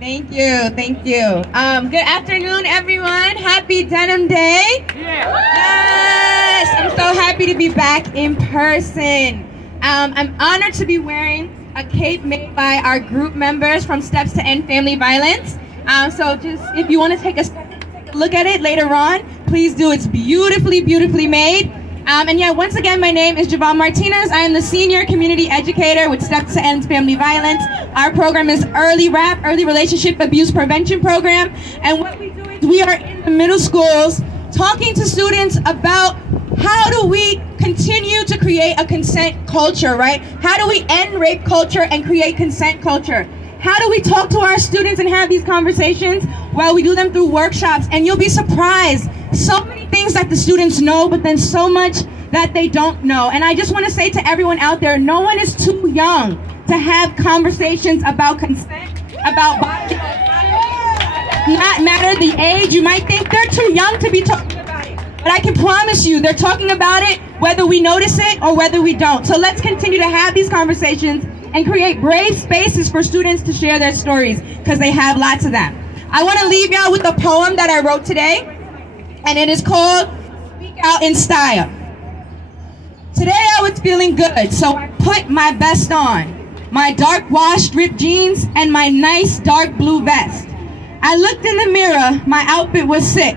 Thank you, thank you. Good afternoon, everyone. Happy Denim Day. Yeah. Yes, I'm so happy to be back in person. I'm honored to be wearing a cape made by our group members from Steps to End Family Violence. So just, if you want to take a look at it later on, please do. It's beautifully, beautifully made. And yeah, once again, my name is Javon Martinez. I am the Senior Community Educator with Steps to End Family Violence. Our program is Early RAP, Early Relationship Abuse Prevention Program. And what we do is we are in the middle schools talking to students about how do we continue to create a consent culture, right? How do we end rape culture and create consent culture? How do we talk to our students and have these conversations? Well, we do them through workshops, and you'll be surprised. So many things that the students know, but then so much that they don't know. And I just want to say to everyone out there, no one is too young to have conversations about consent, about body. Not matter the age. You might think they're too young to be talking about it, but I can promise you they're talking about it whether we notice it or whether we don't. So let's continue to have these conversations and create brave spaces for students to share their stories, because they have lots of them. I want to leave y'all with a poem that I wrote today, and it is called Speak Out in Style. Today I was feeling good, so I put my best on, my dark wash ripped jeans and my nice dark blue vest. I looked in the mirror, my outfit was sick.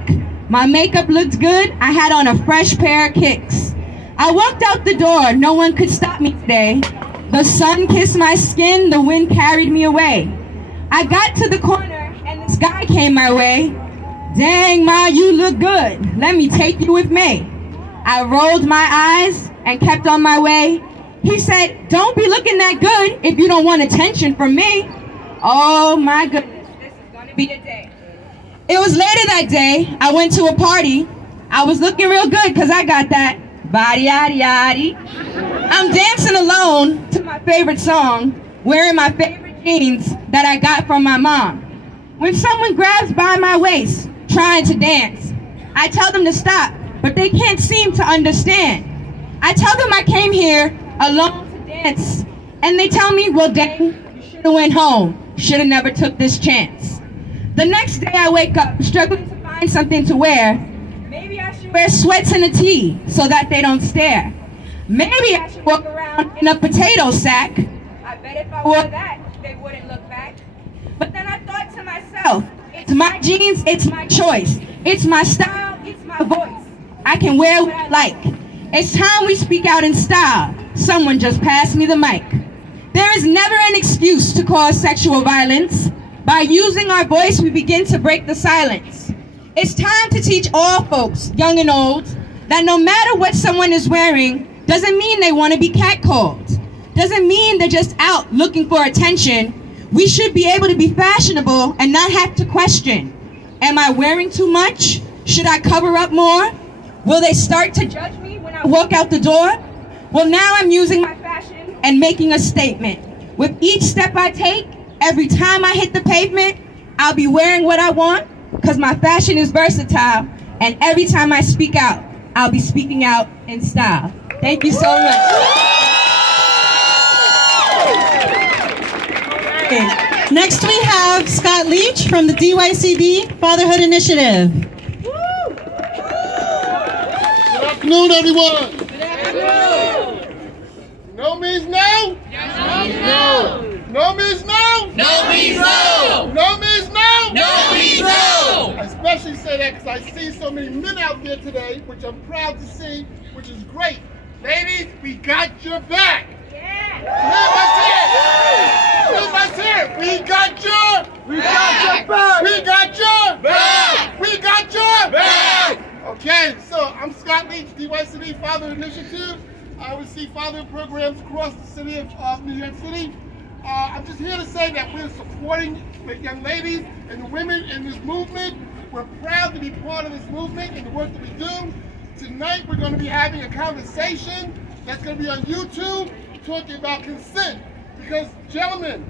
My makeup looked good, I had on a fresh pair of kicks. I walked out the door, no one could stop me today. The sun kissed my skin, the wind carried me away. I got to the corner and this guy came my way. Dang, Ma, you look good. Let me take you with me. I rolled my eyes and kept on my way. He said, don't be looking that good if you don't want attention from me. Oh my goodness, this is gonna be a day. It was later that day, I went to a party. I was looking real good because I got that body yaddy yaddy. I'm dancing alone to my favorite song, wearing my favorite jeans that I got from my mom. When someone grabs by my waist, trying to dance, I tell them to stop, but they can't seem to understand. I tell them I came here alone to dance, and they tell me, well, dang, you should have went home. Should have never took this chance. The next day I wake up, struggling to find something to wear. Maybe I should wear sweats and a tee so that they don't stare. Maybe I should walk around in a potato sack. I bet if I wore that, they wouldn't look back. But then I thought to myself, it's my jeans, it's my choice. It's my style, it's my voice. I can wear what I like. It's time we speak out in style. Someone just passed me the mic. There is never an excuse to cause sexual violence. By using our voice, we begin to break the silence. It's time to teach all folks, young and old, that no matter what someone is wearing, doesn't mean they want to be catcalled. Doesn't mean they're just out looking for attention. We should be able to be fashionable and not have to question. Am I wearing too much? Should I cover up more? Will they start to judge me when I walk out the door? Well, now I'm using my fashion and making a statement. With each step I take, every time I hit the pavement, I'll be wearing what I want, because my fashion is versatile. And every time I speak out, I'll be speaking out in style. Thank you so much. Okay. Next we have Scott Leach from the Dycv Fatherhood Initiative. Good afternoon, everyone. Good afternoon. No means no? Yes means no. No means no? No means no. No means no? No means no. I especially say that because I see so many men out there today, which I'm proud to see, which is great. Ladies, we got your back. Yeah. Let's hear it. We got your back. We got your back. We got your back. Okay, so I'm Scott Leach, Dycv Fatherhood Initiative. I oversee fatherhood programs across the city of New York City. I'm just here to say that we're supporting the young ladies and the women in this movement. We're proud to be part of this movement and the work that we do. Tonight we're going to be having a conversation that's going to be on YouTube talking about consent. Because, gentlemen,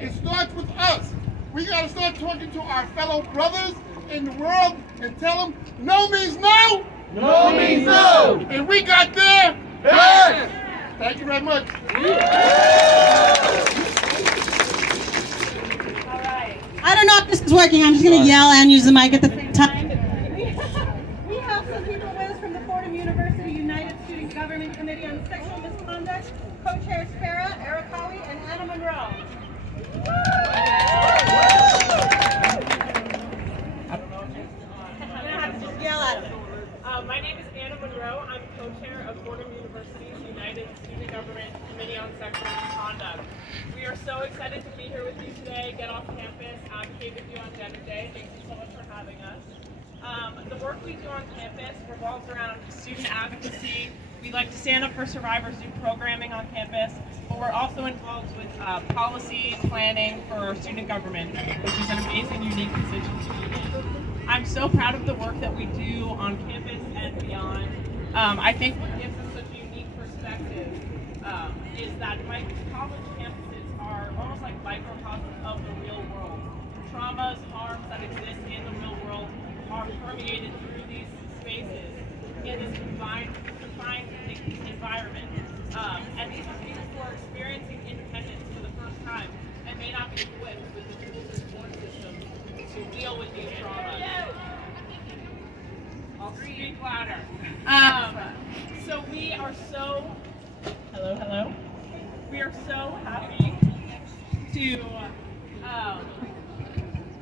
it starts with us. We got to start talking to our fellow brothers in the world and tell them no means no. No means no. And we got their back. Thank you very much. I It's working. I'm just going to yell and use the mic at the same time. We have some people with us from the Fordham University United Student Government Committee on Sexual Misconduct, co-chairs Farah, Arakawi, and Anna Monroe. My name is Anna Monroe. I'm co-chair of Fordham University's United Student Government Committee on Sexual Misconduct. We are so excited to be here with you today, get off campus, advocate with you on Gender Day. Thank you so much for having us. The work we do on campus revolves around student advocacy. We like to stand up for survivors, do programming on campus, but we're also involved with policy planning for student government, which is an amazing, unique position to be in. I'm so proud of the work that we do on campus and beyond. I think what gives us such a unique perspective is that college campuses are almost like microcosms of the real world. Traumas, harms that exist in the real world are permeated through these spaces in this confined environment. And these are people who are experiencing independence for the first time and may not be equipped with the tools and support systems to deal with these traumas. I'll speak louder. So we are so, hello. We are so happy to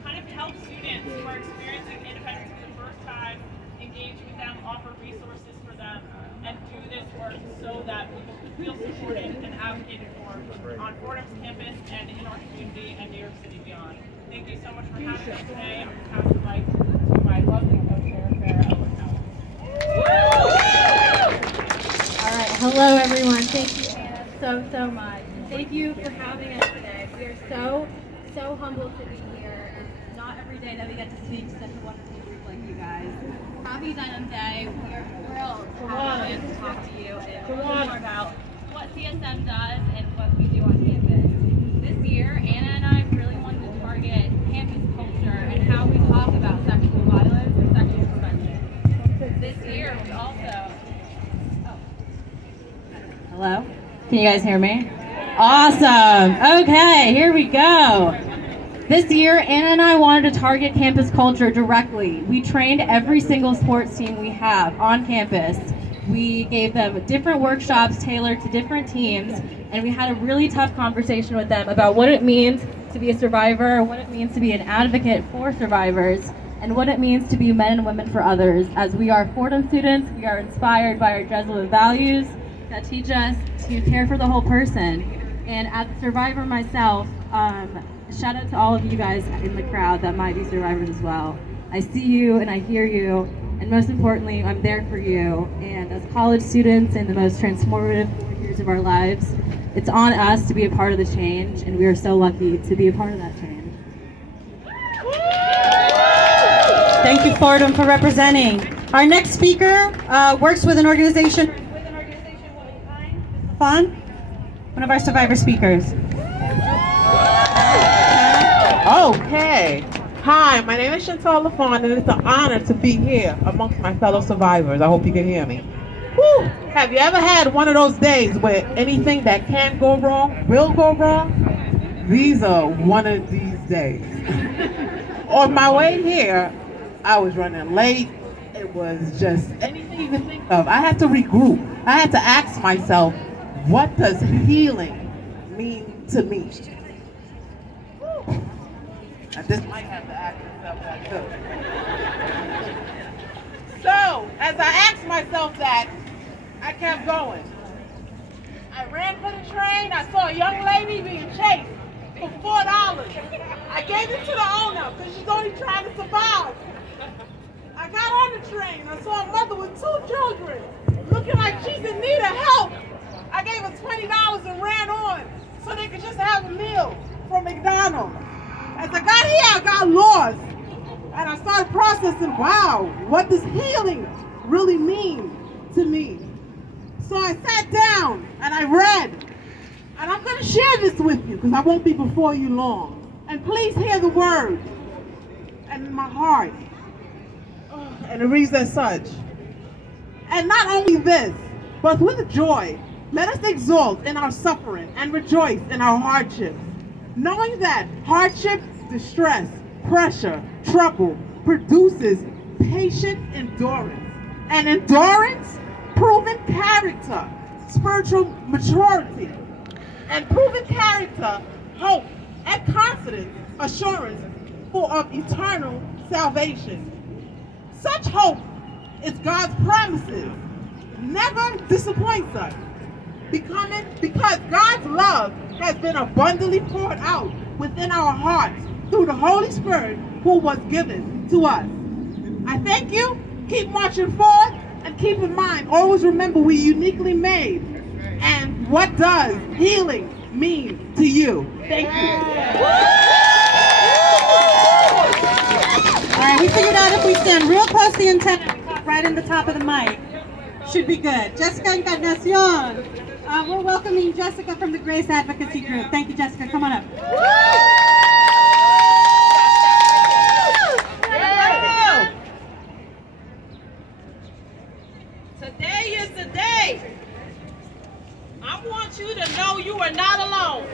kind of help students who are experiencing independence for the first time, engage with them, offer resources for them, and do this work so that people can feel supported and advocated for on Fordham's campus and in our community and New York City beyond. Thank you so much for having us today. I'm going to pass the mic to my lovely co-chair, Farah. All right, hello everyone. Thank you, Anna, so much. Thank you for having us today. We are so humbled to be here. It's not every day that we get to speak to such a wonderful group like you guys. Happy Denim Day. We are thrilled to have a chance to talk to you and learn more about what CSM does and what we do on campus. This year, Anna and I really wanted to target campus culture and how we talk about sexual violence and sexual prevention. This year, we also... Hello? Can you guys hear me? Awesome. Okay, here we go. This year, Anna and I wanted to target campus culture directly. We trained every single sports team we have on campus. We gave them different workshops tailored to different teams, and we had a really tough conversation with them about what it means to be a survivor, what it means to be an advocate for survivors, and what it means to be men and women for others. As we are Fordham students, we are inspired by our Jesuit values that teach us to care for the whole person. And as a survivor myself, shout out to all of you guys in the crowd that might be survivors as well. I see you and I hear you, and most importantly, I'm there for you. And as college students in the most transformative 4 years of our lives, it's on us to be a part of the change, and we are so lucky to be a part of that change. Thank you, Fordham, for representing. Our next speaker works with an organization, one of our survivor speakers. Okay. Hi, my name is Chantal LaFawn, and it's an honor to be here amongst my fellow survivors. I hope you can hear me. Woo! Have you ever had one of those days where anything that can go wrong will go wrong? These are one of these days. On my way here, I was running late. It was just anything you can think of. I had to regroup. I had to ask myself, what does healing mean to me? And this might have to ask myself that too. So, as I asked myself that, I kept going. I ran for the train. I saw a young lady being chased for $4. I gave it to the owner because she's only trying to survive. I got on the train. I saw a mother with 2 children looking like she's in need of help. I gave her $20 and ran on so they could just have a meal from McDonald's. As I got here, I got lost. And I started processing, wow, what does healing really mean to me? So I sat down and I read. And I'm going to share this with you because I won't be before you long. And please hear the words and in my heart. And it reads as such. And not only this, but with joy, let us exult in our suffering and rejoice in our hardships, knowing that hardship, distress, pressure, trouble, produces patient endurance. And endurance, proven character, spiritual maturity. And proven character, hope, and confidence, assurance of eternal salvation. Such hope is God's promises. Never disappoints us. Because God's love has been abundantly poured out within our hearts through the Holy Spirit who was given to us. I thank you. Keep marching forward, and keep in mind, always remember we're uniquely made. And what does healing mean to you? Thank you. All right, we figured out if we stand real close to the antenna, right in the top of the mic, should be good. Jessica Encarnacion. We're welcoming Jessica from the Grace Advocacy Group. Thank you, Jessica. Come on up. Today is the day. I want you to know you are not alone.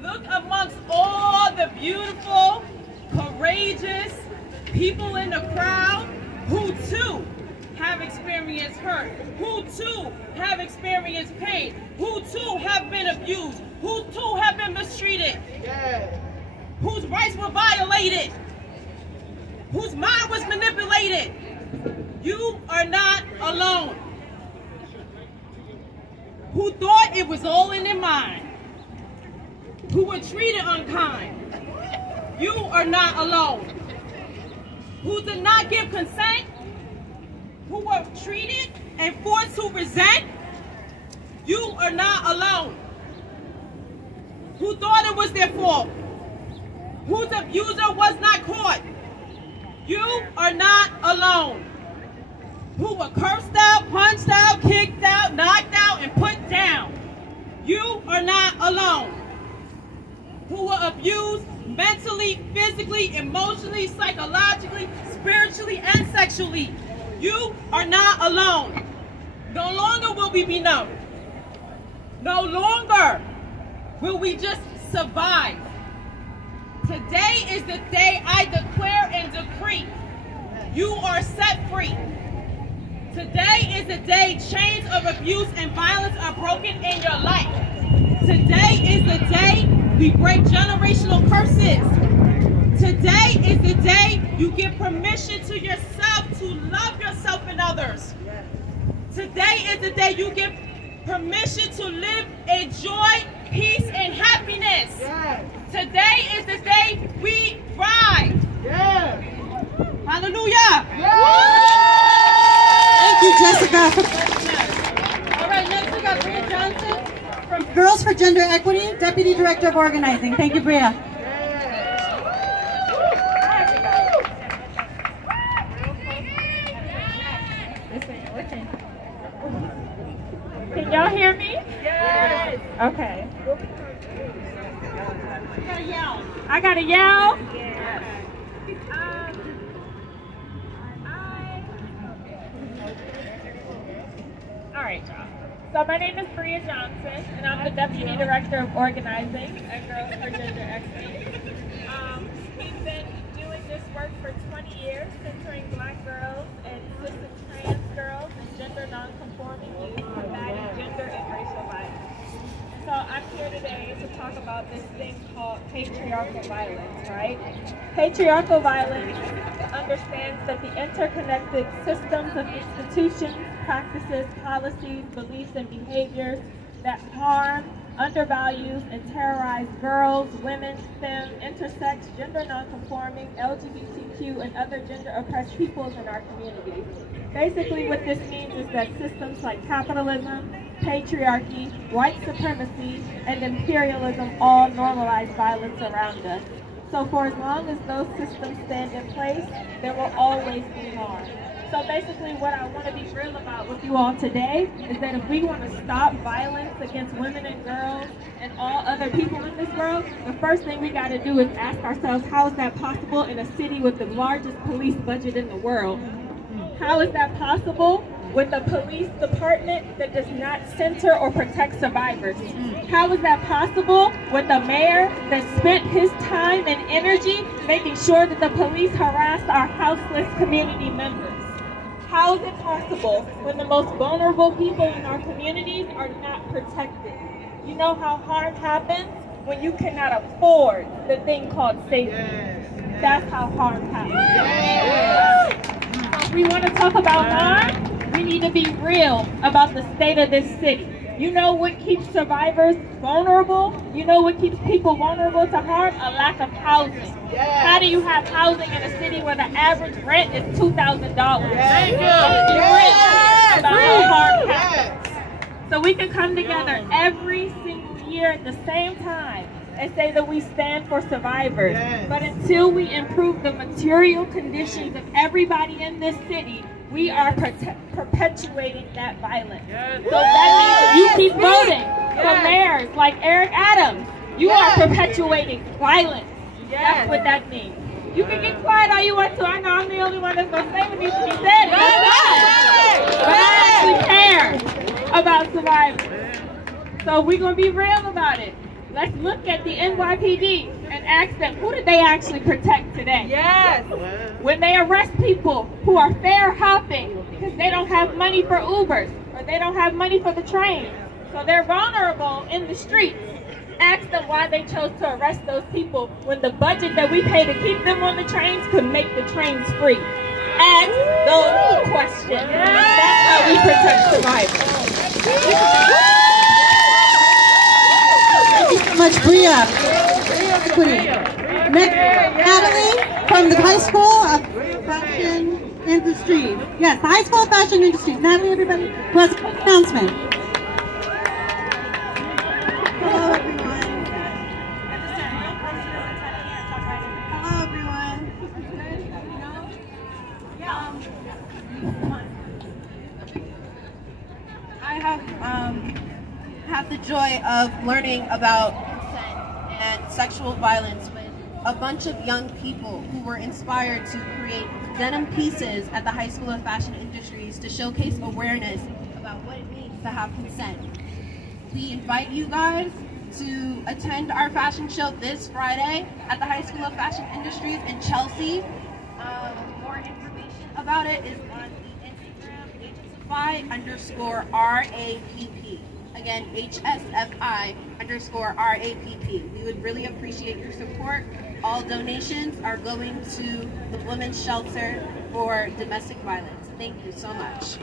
Look amongst all the beautiful, courageous people in the crowd who too have experienced hurt, who too have experienced pain, who too have been abused, who too have been mistreated, whose rights were violated, whose mind was manipulated. You are not alone. Who thought it was all in their mind, who were treated unkind. You are not alone. Who did not give consent, who were treated and forced to resent. You are not alone. Who thought it was their fault, whose abuser was not caught. You are not alone. Who were cursed out, punched out, kicked out, knocked out, and put down. You are not alone. Who were abused mentally, physically, emotionally, psychologically, spiritually, and sexually. You are not alone. No longer will we be numb. No longer will we just survive. Today is the day I declare and decree you are set free. Today is the day chains of abuse and violence are broken in your life. Today is the day we break generational curses. Today is the day you give permission to yourself to love yourself and others. Today is the day you give permission to live in joy, peace, and happiness. Today is the day we rise. Hallelujah. Thank you, Jessica. All right, next we got Bria Johnson from Girls for Gender Equity, Deputy Director of Organizing. Thank you, Bria. Can y'all hear me? Yes. Okay. You gotta yell. I gotta yell? Yes. All right, y'all. So my name is Bria Johnson, and I'm the Deputy Director of Organizing at Girls for Gender Equity. We've been doing this work for 20 years, centering Black girls and cis and trans girls and gender non-conforming youth, combating gender and racial violence. So I'm here today to talk about this thing called patriarchal violence, right? Patriarchal violence understands that the interconnected systems of institutions, practices, policies, beliefs, and behaviors that harm, undervalue, and terrorize girls, women, femme, intersex, gender nonconforming, LGBTQ, and other gender-oppressed peoples in our communities. Basically, what this means is that systems like capitalism, patriarchy, white supremacy, and imperialism all normalize violence around us. So for as long as those systems stand in place, there will always be harm. So basically what I want to be real about with you all today is that if we want to stop violence against women and girls and all other people in this world, the first thing we got to do is ask ourselves, how is that possible in a city with the largest police budget in the world? How is that possible with a police department that does not center or protect survivors? How is that possible with a mayor that spent his time and energy making sure that the police harass our houseless community members? How is it possible when the most vulnerable people in our communities are not protected? You know how harm happens? When you cannot afford the thing called safety. That's how harm happens. So if we want to talk about harm, we need to be real about the state of this city. You know what keeps survivors vulnerable? You know what keeps people vulnerable to harm? A lack of housing. How do you have housing in a city where the average rent is $2,000? Be real about how harm happens. So we can come together every single year at the same time and say that we stand for survivors. But until we improve the material conditions of everybody in this city, we are perpetuating that violence. So that means if you keep voting for mayors like Eric Adams, you are perpetuating violence. That's what that means. You can get quiet all you want to. I know I'm the only one that's going to say what needs to be said. But I actually care about survivors. So we're going to be real about it. Let's look at the NYPD and ask them, who did they actually protect today? Yes. When they arrest people who are fare hopping because they don't have money for Ubers or they don't have money for the train, so they're vulnerable in the streets, ask them why they chose to arrest those people when the budget that we pay to keep them on the trains could make the trains free. Ask those questions. That's how we protect survivors. Thank you so much, Bria. Next, Natalie from the High School of Fashion Industry. Yes, the High School of Fashion Industry. Natalie, everybody, who has an announcement. Hello, everyone. Hello, everyone. I have the joy of learning about consent and sexual violence with a bunch of young people who were inspired to create denim pieces at the High School of Fashion Industries to showcase awareness about what it means to have consent. We invite you guys to attend our fashion show this Friday at the High School of Fashion Industries in Chelsea. More information about it is on the Instagram, HSFI_RAPP. Again, HSFI_RAPP. We would really appreciate your support. All donations are going to the Women's Shelter for Domestic Violence. Thank you so much.